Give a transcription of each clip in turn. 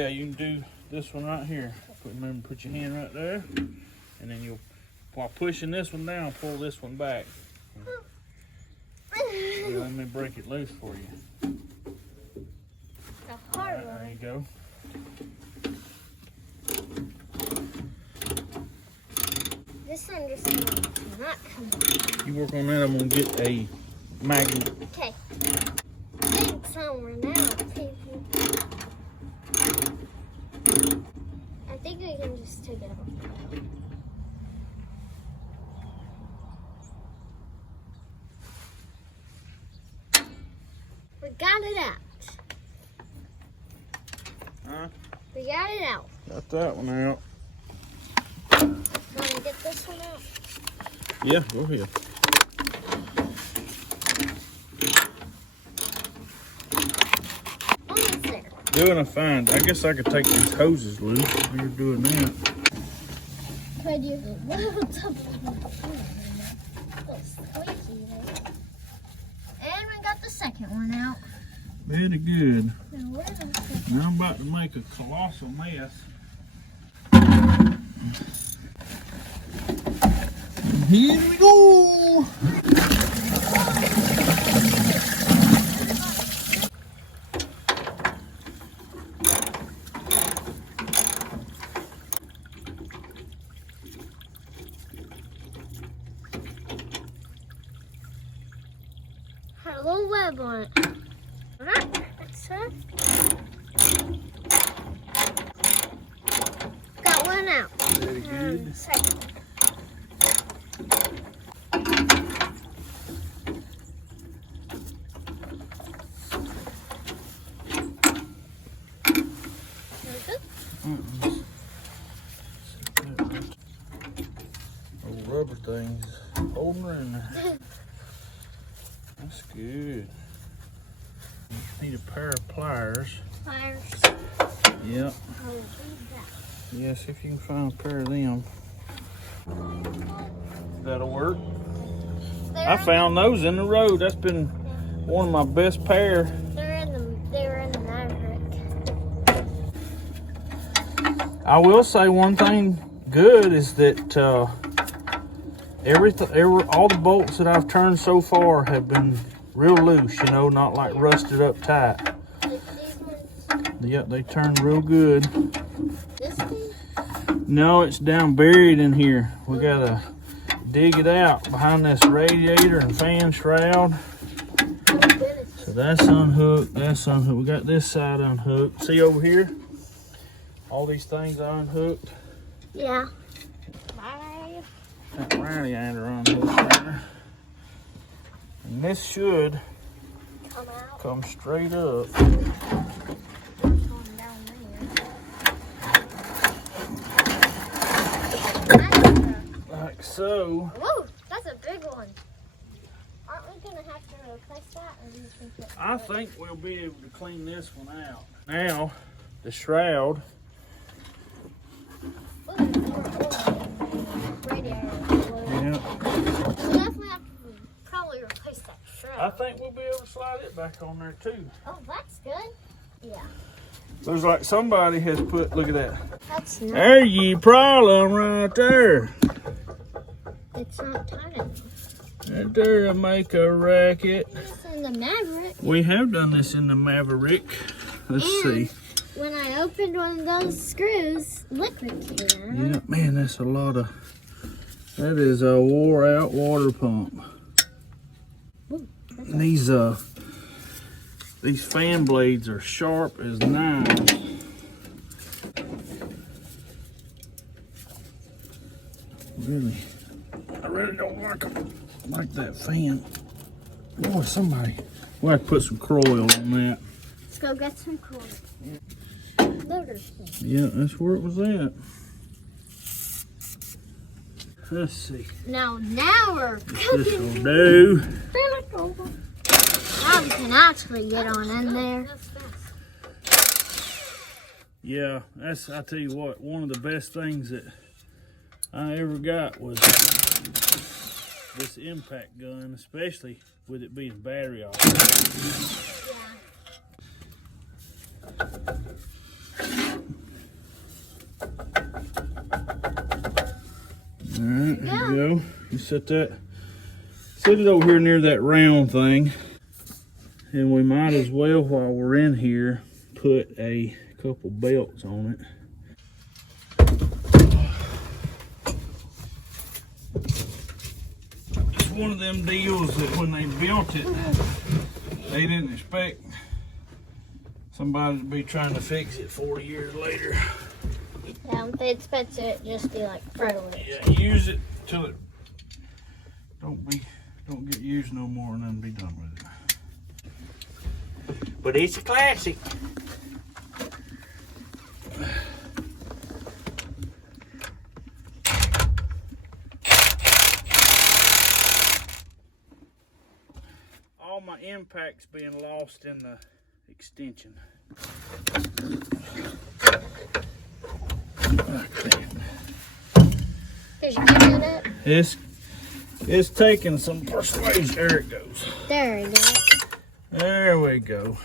yeah, you can do this one right here. Remember, put your hand right there, and then you'll, while pushing this one down, pull this one back. Yeah, let me break it loose for you. The hard There one. you go. This one just not come out. You work on that. I'm gonna get a magnet. Okay. Big somewhere now, people. I think we can just take it off. We got it out. Huh? We got it out. Got that one out. Want to get this one out? Yeah, go ahead. Almost there. Doing a fine. I guess I could take these hoses loose while you're doing that. Could you? And we got the second one out. Very good. Now where's the second? Now I'm about to make a colossal mess. Here we go. Had a little web on it. Alright, that's it. Got one out. Very good. Second. Old rubber things holding her in there. That's good. Need a pair of pliers. Pliers. Yep. Oh, read Yeah, see if you can find a pair of them. That'll work. that. I found those in the road. That's been one of my best pair. They were in the Maverick. I will say one thing good is that all the bolts that I've turned so far have been real loose, you know, not like rusted up tight. Like these ones. Yep, they turn real good. This thing? No, it's down buried in here. We gotta dig it out behind this radiator and fan shroud. Oh goodness. So that's unhooked, that's unhooked. We got this side unhooked. See over here? All these things are unhooked. Yeah. Bye. That radiator unhooked there. And this should Come out. come straight up. There's one down there. Like so. Whoa, that's a big one. Aren't we gonna have to replace that? Or do you think that I think we'll be able to clean this one out. Now, the shroud. Ooh, radiator. Yeah. We definitely have to probably replace that shroud. I think we'll be able to slide it back on there too. Oh, that's good. Yeah. Looks like somebody has put, look at that. That's not. There you problem right there. It's not tight enough. Right there to make a racket. It's in the Maverick. We have done this in the Maverick. Let's And see. when I opened one of those screws, liquid came out. Yeah, man, that's a lot of, that is a wore out water pump. Ooh, These fan blades are sharp as knives. Really, I really don't like them. Like that fan. Boy, somebody, we'll have to put some Croil on that. Let's go get some corn. Loader thing. Yeah, that's where it was at. Let's see. Now we're This cooking. will do. Now we can actually get on in there. Yeah, that's, I tell you what, one of the best things that I ever got was this impact gun, especially with it being battery operated. Yeah. Alright, there you go. You set it over here near that round thing. And we might as well, while we're in here, put a couple belts on it. It's one of them deals that when they built it, they didn't expect somebody to be trying to fix it 40 years later. Yeah, they expect it just be like thrown. Yeah, use it till it don't get used no more and then be done with it. But it's a classic. All my impacts being lost in the extension. Did you get in it? It's taking some persuasion. There it goes. There you go. There we go.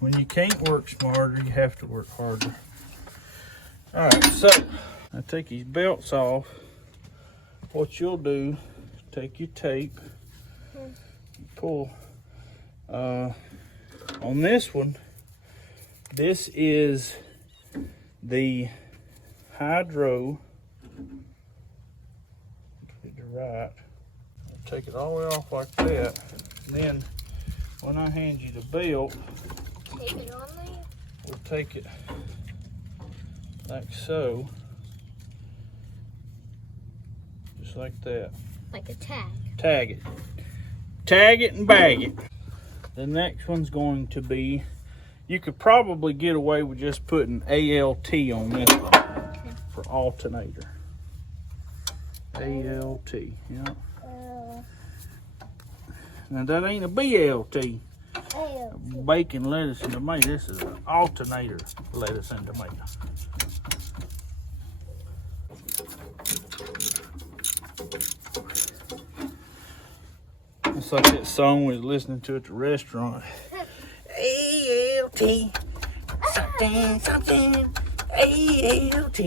When you can't work smarter, you have to work harder. Alright, so I take these belts off. What you'll do, take your tape, pull. On this one, this is the hydro. Get it right. Take it all the way off like that. And then when I hand you the belt, Take it on there? we'll take it like so. Just like that. Like a tag. Tag it. Tag it and bag it. The next one's going to be, you could probably get away with just putting ALT on this one for alternator. ALT, yeah. Now that ain't a BLT. Bacon, lettuce, and tomato. This is an alternator lettuce and tomato. It's like that song we was listening to at the restaurant. ALT, something, something, ALT,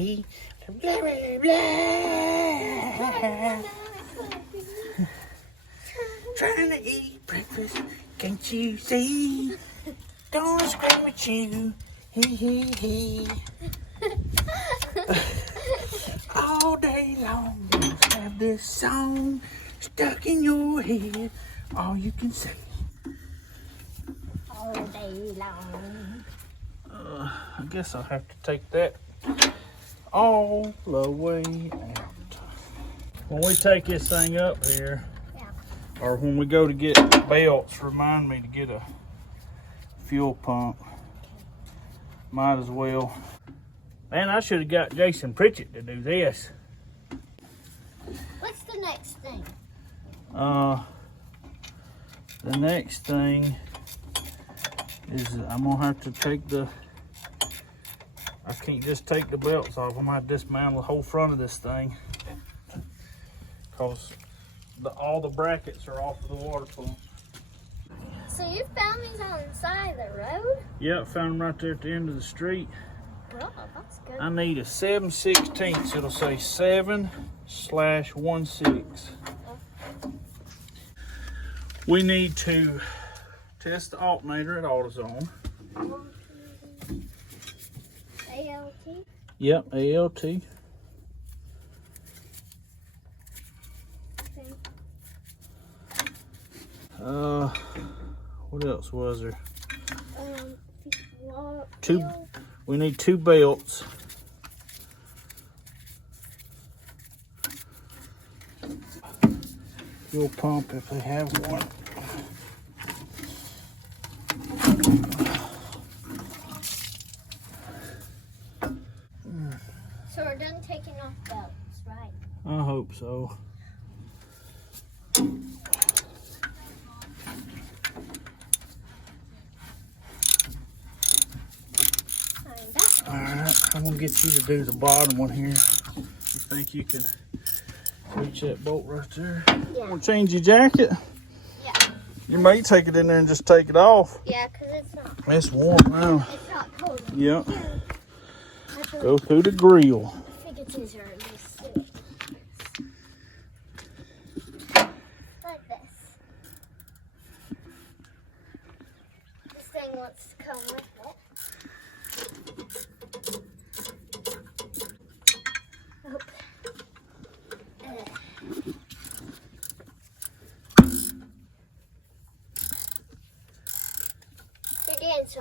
blah, blah, blah. Trying to eat breakfast, can't you see? Gonna scream at you, hee hee hee. All day long, you have this song stuck in your head, all you can say. All day long. I guess I'll have to take that all the way out. When we take this thing up here, or when we go to get belts, remind me to get a fuel pump. Might as well. Man, I should have got Jason Pritchett to do this. What's the next thing? The next thing is I'm gonna have to take I can't just take the belts off. I'm gonna have to dismantle the whole front of this thing. Cause all the brackets are off of the water pump. So you found these on the side of the road? Yeah, found them right there at the end of the street. Oh, that's good. I need a 7/16. It'll say 7/16. We need to test the alternator at AutoZone. ALT? Yep, ALT. What else was there? We need 2 belts. Fuel pump if we have one. So we're done taking off belts, right? I hope so. Alright, I'm gonna get you to do the bottom one here. You think you can reach that bolt right there? Yeah. I'm gonna change your jacket. Yeah. You may take it in there and just take it off. Yeah, because it's not. It's warm now. It's not cold. Yep. I Go through the grill. I think it's easier to just sit like this. This thing wants to come with it.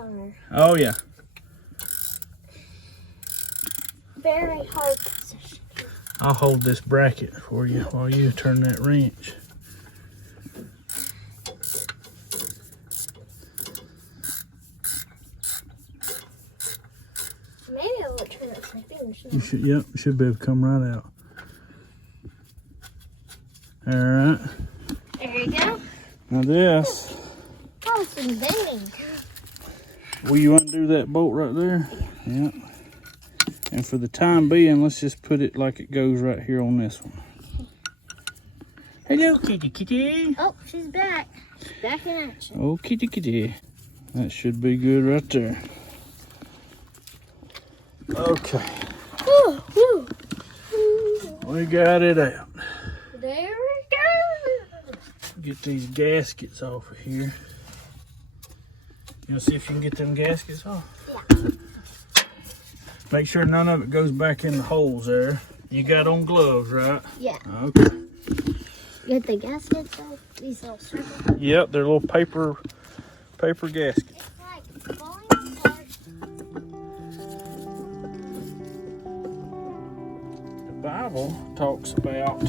Owner. Oh yeah. Very hard position. I'll hold this bracket for you while you turn that wrench. Maybe I will turn it with my fingers. You should, yep, should be able to come right out. All right. There you go. Now this. Oh, some bending. Will you undo that bolt right there? Yep. And for the time being, let's just put it like it goes right here on this one. Hello, kitty kitty. Oh, she's back. Back in action. Oh, kitty kitty. That should be good right there. Okay. Woo, woo. We got it out. There we go. Get these gaskets off of here. You know, see if you can get them gaskets off. Yeah. Make sure none of it goes back in the holes there. You got on gloves, right? Yeah. Okay. Get the gaskets off. These little circles. Yep, they're little paper gaskets. It's like falling apart. The Bible talks about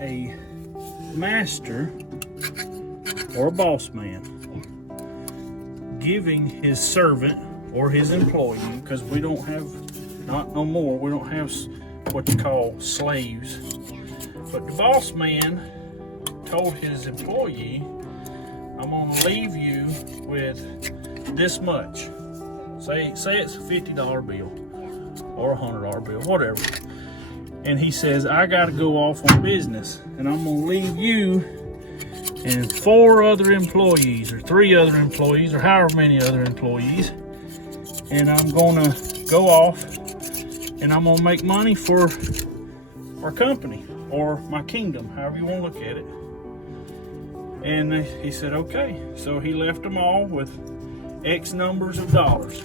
a master or a boss man giving his servant or his employee, because we don't have, not no more, we don't have what you call slaves. But the boss man told his employee, I'm gonna leave you with this much. Say it's a $50 bill or a $100 bill, whatever. And he says, I gotta go off on business and I'm gonna leave you and 4 other employees or 3 other employees or however many other employees, and I'm gonna go off and I'm gonna make money for our company or my kingdom, however you want to look at it. And he said, okay. So he left them all with X numbers of dollars,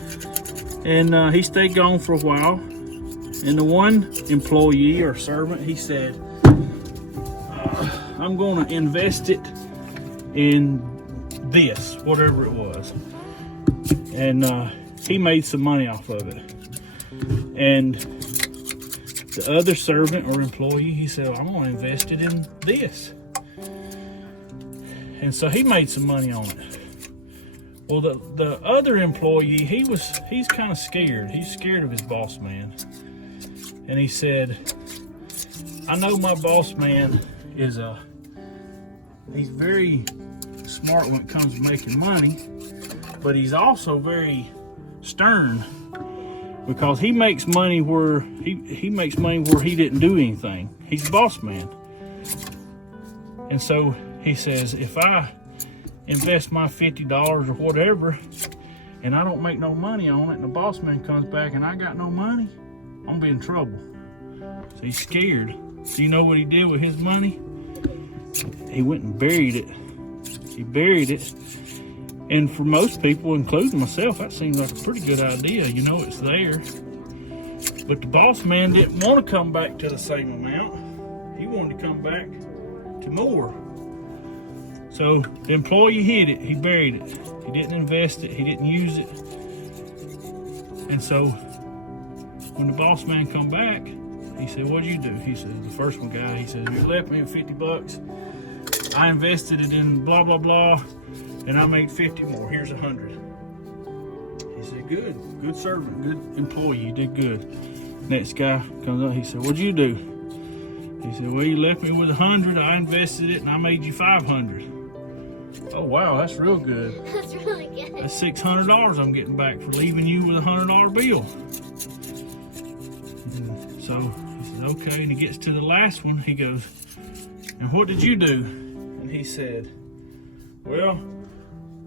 and he stayed gone for a while. And the one employee or servant, he said, I'm gonna invest it in this, whatever it was. And he made some money off of it. And the other servant or employee, he said, I'm gonna invest it in this. And so he made some money on it. Well, the other employee, he's kind of scared. He's scared of his boss man. And he said, I know my boss man he's very smart when it comes to making money, but he's also very stern, because he makes money where he makes money where he didn't do anything. He's the boss man. And so he says, if I invest my $50 or whatever and I don't make no money on it, and the boss man comes back and I got no money, I'm gonna be in trouble. So he's scared. So you know what he did with his money? He went and buried it. He buried it. And for most people, including myself, that seems like a pretty good idea. You know it's there. But the boss man didn't want to come back to the same amount. He wanted to come back to more. So the employee hid it. He buried it. He didn't invest it. He didn't use it. And so when the boss man come back, he said, what'd you do? He said, the first one guy, he said, you left me with $50. I invested it in blah, blah, blah, and I made 50 more. Here's 100. He said, good servant, good employee, you did good. Next guy comes up, he said, what'd you do? He said, well, you left me with 100, I invested it, and I made you 500. Oh, wow, that's real good. That's really good. That's $600 I'm getting back for leaving you with a $100 bill. And so he says, okay, and he gets to the last one, he goes, and what did you do? And he said, well,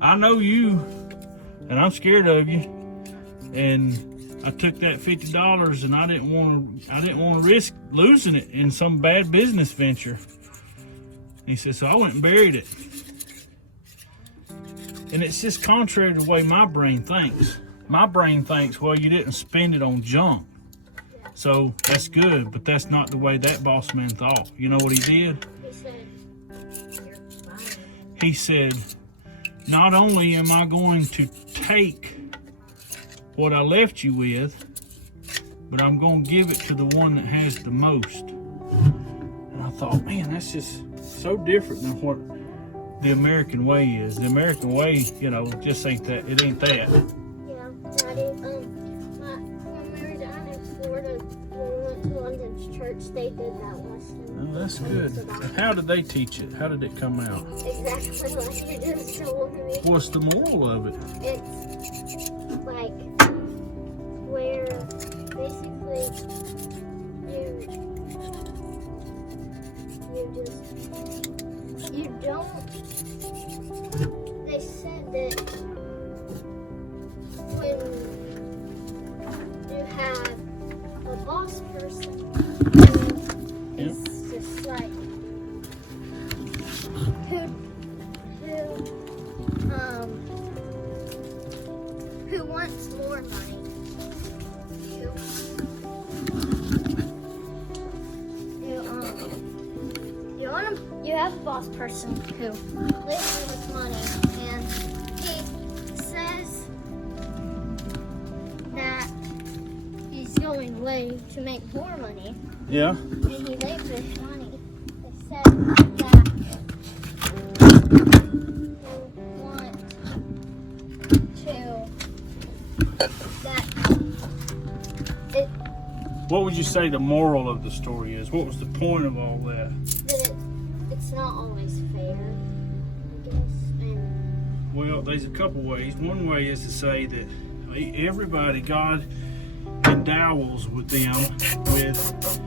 I know you, and I'm scared of you, And I took that $50 and I didn't want to risk losing it in some bad business venture. And he said, so I went and buried it. And it's just contrary to the way my brain thinks. My brain thinks, well, you didn't spend it on junk. So that's good, but that's not the way that boss man thought. You know what he did? He said, not only am I going to take what I left you with, but I'm going to give it to the one that has the most. And I thought, man, that's just so different than what the American way is. The American way, you know, just ain't that. It ain't that. Yeah, Daddy. When we were down in Florida, when we went to London's church, they did that lesson. Oh, that's good. And how did they teach it? How did it come out? Exactly like you just told me. What's the moral of it? It's like where basically you don't. They said that when you have a boss person, it's just like who wants more money. You have a boss person who lives with his money, and he says that he's going away to make more money. Yeah. And he leaves his money. It says that you want to What would you say the moral of the story is? What was the point of all that? It's not always fair, I guess. And Well, there's a couple ways. One way is to say that everybody, God endows with them with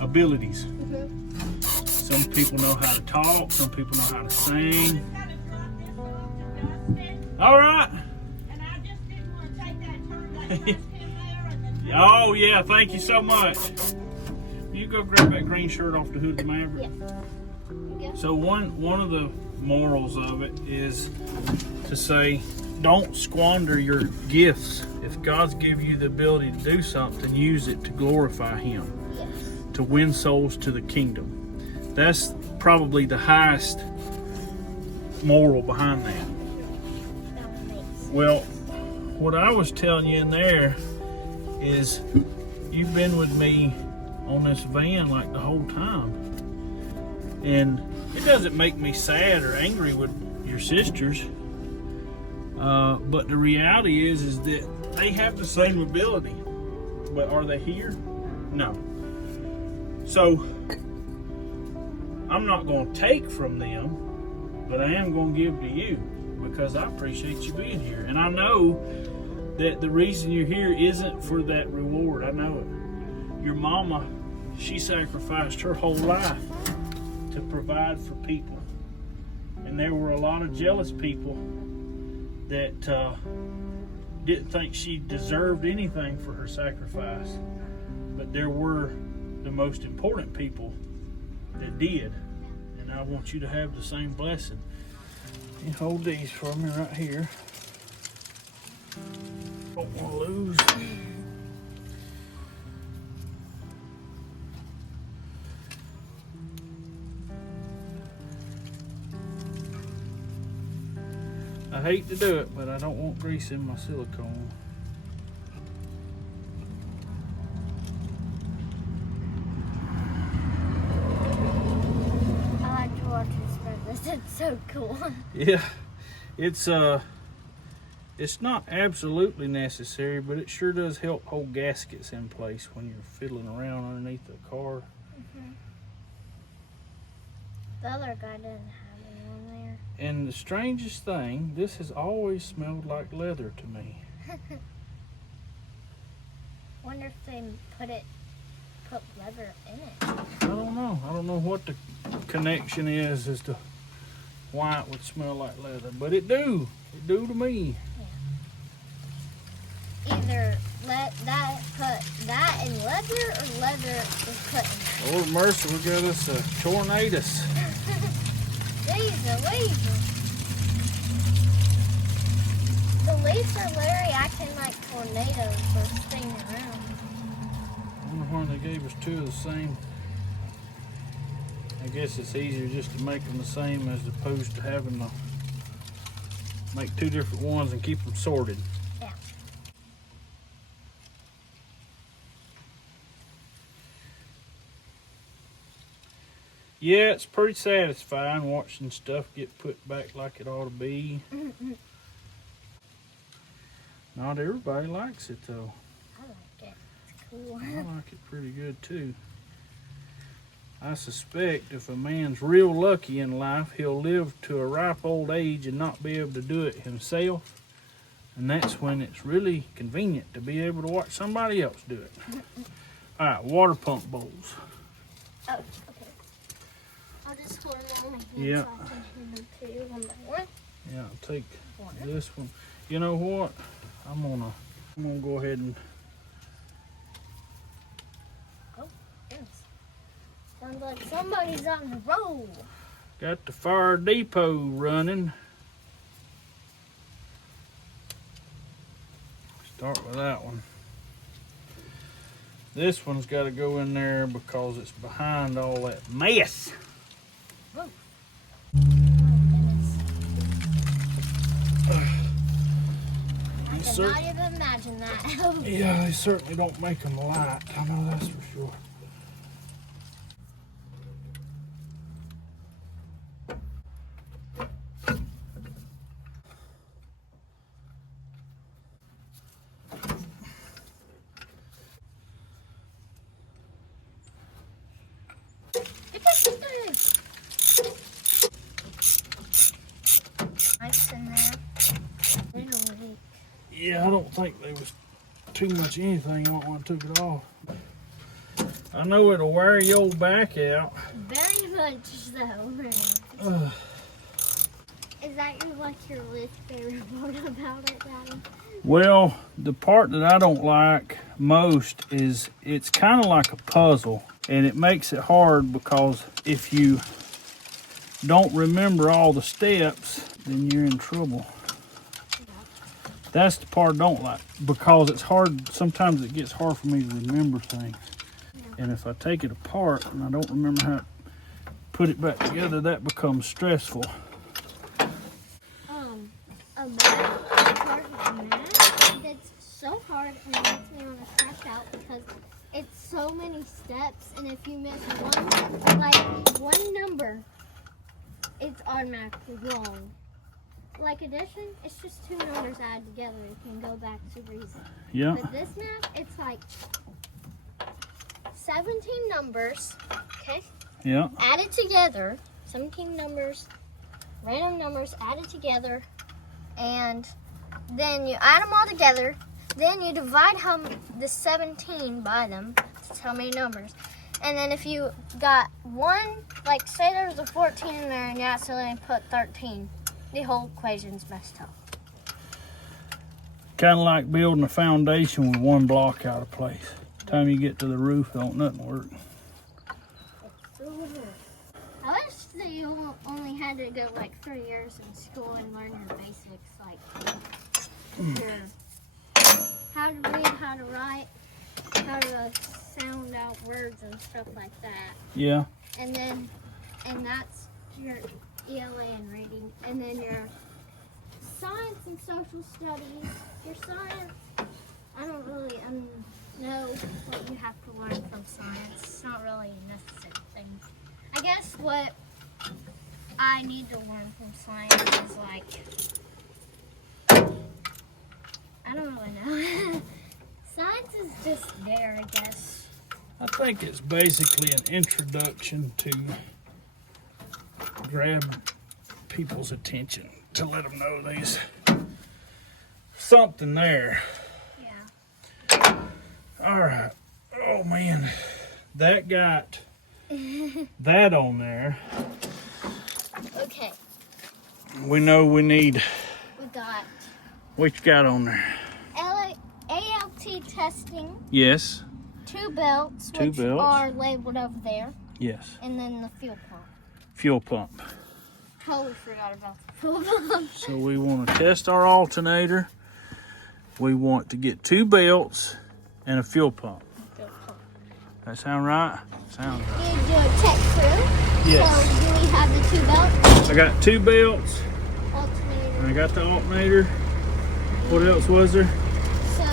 abilities. Some people know how to talk, some people know how to sing. All right. And I just didn't want to take that turn that left him there and then Oh, yeah, thank you so much. You go grab that green shirt off the hood of the Maverick. yes. So one of the morals of it is to say, don't squander your gifts. If God's given you the ability to do something, use it to glorify Him, Yes. to win souls to the kingdom. That's probably the highest moral behind that. That makes sense. Well, what I was telling you in there is you've been with me on this van like the whole time. And it doesn't make me sad or angry with your sisters. But the reality is that they have the same ability. But are they here? No. So I'm not going to take from them, but I am going to give to you because I appreciate you being here. And I know that the reason you're here isn't for that reward. I know it. Your mama, she sacrificed her whole life to provide for people. And there were a lot of jealous people that didn't think she deserved anything for her sacrifice. But there were the most important people that did. And I want you to have the same blessing. You hold these for me right here. Don't want to lose. I hate to do it, but I don't want grease in my silicone. I like to watch you spread this. It's so cool. Yeah, it's not absolutely necessary, but it sure does help hold gaskets in place when you're fiddling around underneath the car. The other guy didn't have any on there. And the strangest thing, this has always smelled like leather to me. Wonder if they put leather in it. I don't know. I don't know what the connection is as to why it would smell like leather, but it do. It do to me. Either leather or leather is put in there? Lord mercy, we got us a tornadoes. These are leaves. The leaves are literally acting like tornadoes for spinning around. I wonder why they gave us two of the same. I guess it's easier just to make them the same as opposed to having to make two different ones and keep them sorted. Yeah. Yeah, it's pretty satisfying watching stuff get put back like it ought to be. Not everybody likes it though. I like it. It's cool. I like it pretty good too. I suspect if a man's real lucky in life, he'll live to a ripe old age and not be able to do it himself. And that's when it's really convenient to be able to watch somebody else do it. All right, water pump bowls. Oh, okay. I'll just hold them on my hand Yeah. so I can hand them to you one by one. Yeah, I'll take this one. You know what? I'm gonna go ahead and Yes. Sounds like somebody's on the road. got the fire depot running. Start with that one. This one's got to go in there because it's behind all that mess. Whoa. Oh my goodness. I cannot even imagine that. Yeah, they certainly don't make them light. I know that's for sure. Ice in there. Yeah, I don't think there was too much anything on when I took it off. I know it'll wear your back out. Very much so. Is that your least favorite part about it, Daddy? Well, the part that I don't like most is it's kind of like a puzzle, and it makes it hard because if you don't remember all the steps, then you're in trouble. That's the part I don't like because it's hard. Sometimes it gets hard for me to remember things. And if I take it apart and I don't remember how to put it back together, that becomes stressful. A part of math that's so hard and makes me want to crash out because it's so many steps, and if you miss one number, it's automatically wrong. Like addition, it's just two numbers added together. You can go back super easy. Yeah. But this math, it's like 17 numbers, okay? Yeah. Added together, 17 numbers, random numbers added together, and then you add them all together, then you divide the 17 by them, that's how many numbers, and then if you got one, like say there was a 14 in there and you accidentally put 13, the whole equation's messed up. Kind of like building a foundation with one block out of place. Time you get to the roof, don't nothing work. I wish that you only had to go like 3 years in school and learn your basics, like your how to read, how to write, how to sound out words and stuff like that. Yeah. And that's your ELA and reading, and then your science and social studies. Your science, I don't really know what you have to learn from science. It's not really necessary things. I guess what I need to learn from science is like, I don't really know. Science is just there, I guess. I think it's basically an introduction to grab people's attention, to let them know there's something there. Yeah. All right. Oh man, that got that on there. Okay, We know we need. we got What you got on there? ALT testing, Yes. 2 belts, Two which belts. are labeled over there, Yes. and then the fuel pump. Fuel pump. Totally forgot about the fuel pump. So we want to test our alternator. We want to get 2 belts and a fuel pump. Fuel pump. That sound right? Sounds right. You do a check through. Yes. So do we have the 2 belts? I got 2 belts. Alternator. And I got the alternator. What else was there? So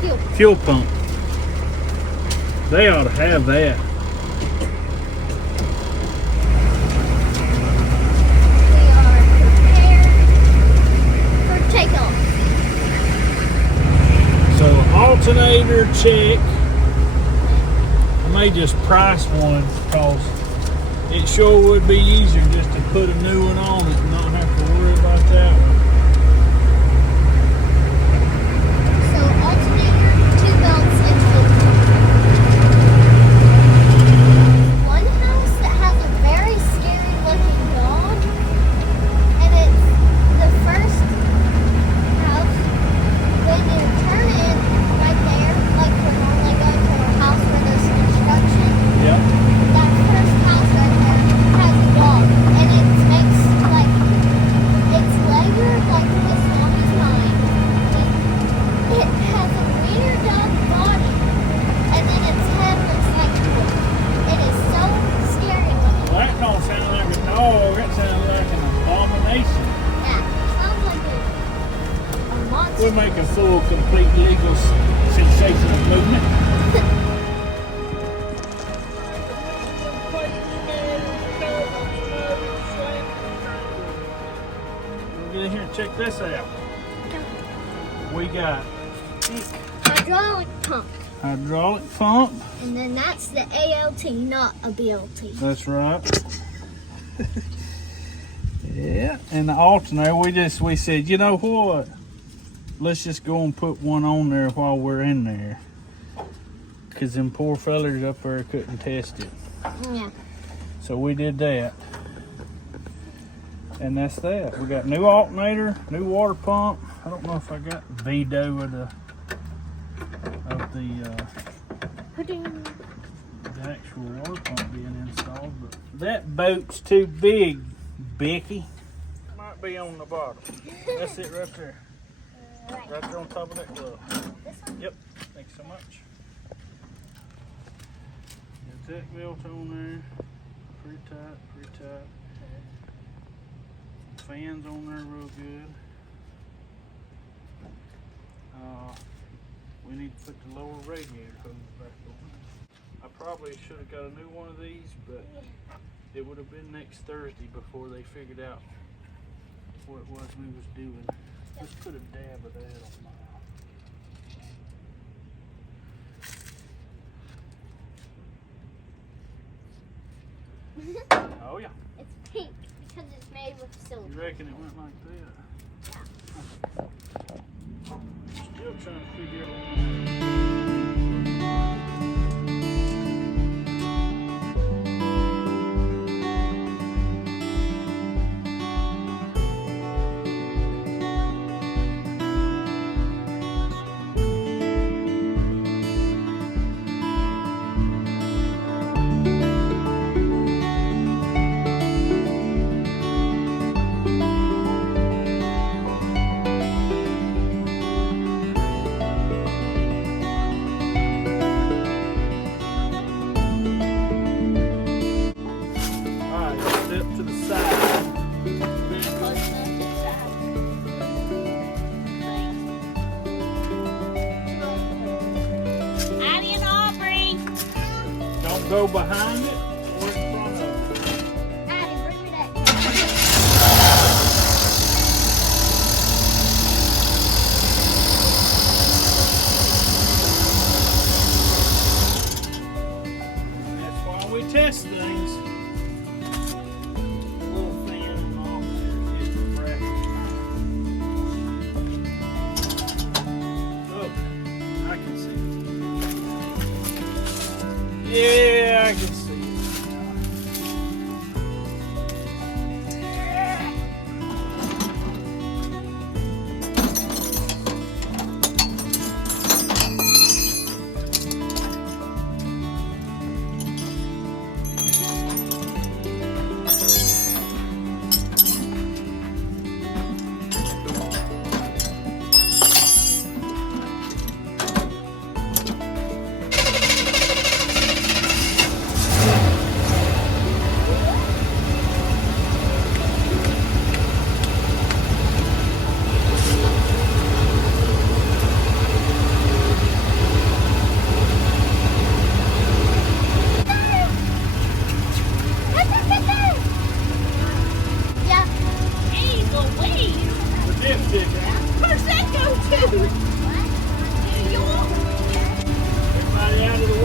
fuel pump. Fuel pump. They ought to have that. We are prepared for takeoff. So alternator check. I may just price one because it sure would be easier just to put a new one on it and not have to worry about that one. So alternator, 2 belts, and fuel pump. One house that has a very scary looking dog, and it's the first house. When you turn in right there, like we're normally going to a house where there's construction, Yep. that first house right there has a dog, and it makes like its legs like as long as mine. It has a weird body, and then its head looks like wood. It is so scary looking. Well, that don't sound like a dog. That sounds like an abomination. Yeah, sounds like a monster. We'll make a full, complete legal sensational movement. We'll get in here and check this out. We got Hydraulic pump, hydraulic pump. and then that's the ALT, not a BLT. That's right. Yeah, and the alternator, we said, you know what? Let's just go and put one on there while we're in there. Because them poor fellers up there couldn't test it. Yeah. So we did that. And that's that. We got new alternator, new water pump. I don't know if I got video of the actual water pump being installed, but that boat's too big, Becky. Might be on the bottom. That's it right there. Right there on top of that glove. This one? Yep. Thanks so much. Got that belt on there. Pretty tight, pretty tight. Fans on there real good. We need to put the lower radiator hose back on. I probably should have got a new one of these, but it would have been next Thursday before they figured out what it was we was doing. Let's put a dab of that on mine. Oh yeah. It's pink because it's made with You silicone. reckon it went like that? Still trying to figure out. Alright, step to the side. Addie and Aubrey. Don't go behind it or in front of it. Addie, bring me that. That's why we test things. Little fan and all there is the pressure. Look, I can see it. Yeah, I can see it.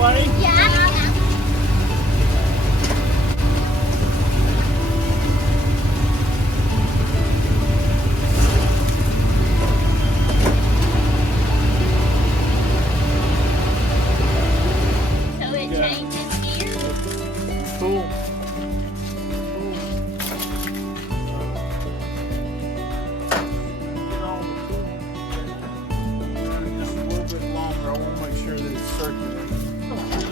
way? Yeah. So it changes gears. Cool. Just a little bit longer. I want to make sure that it's circulating.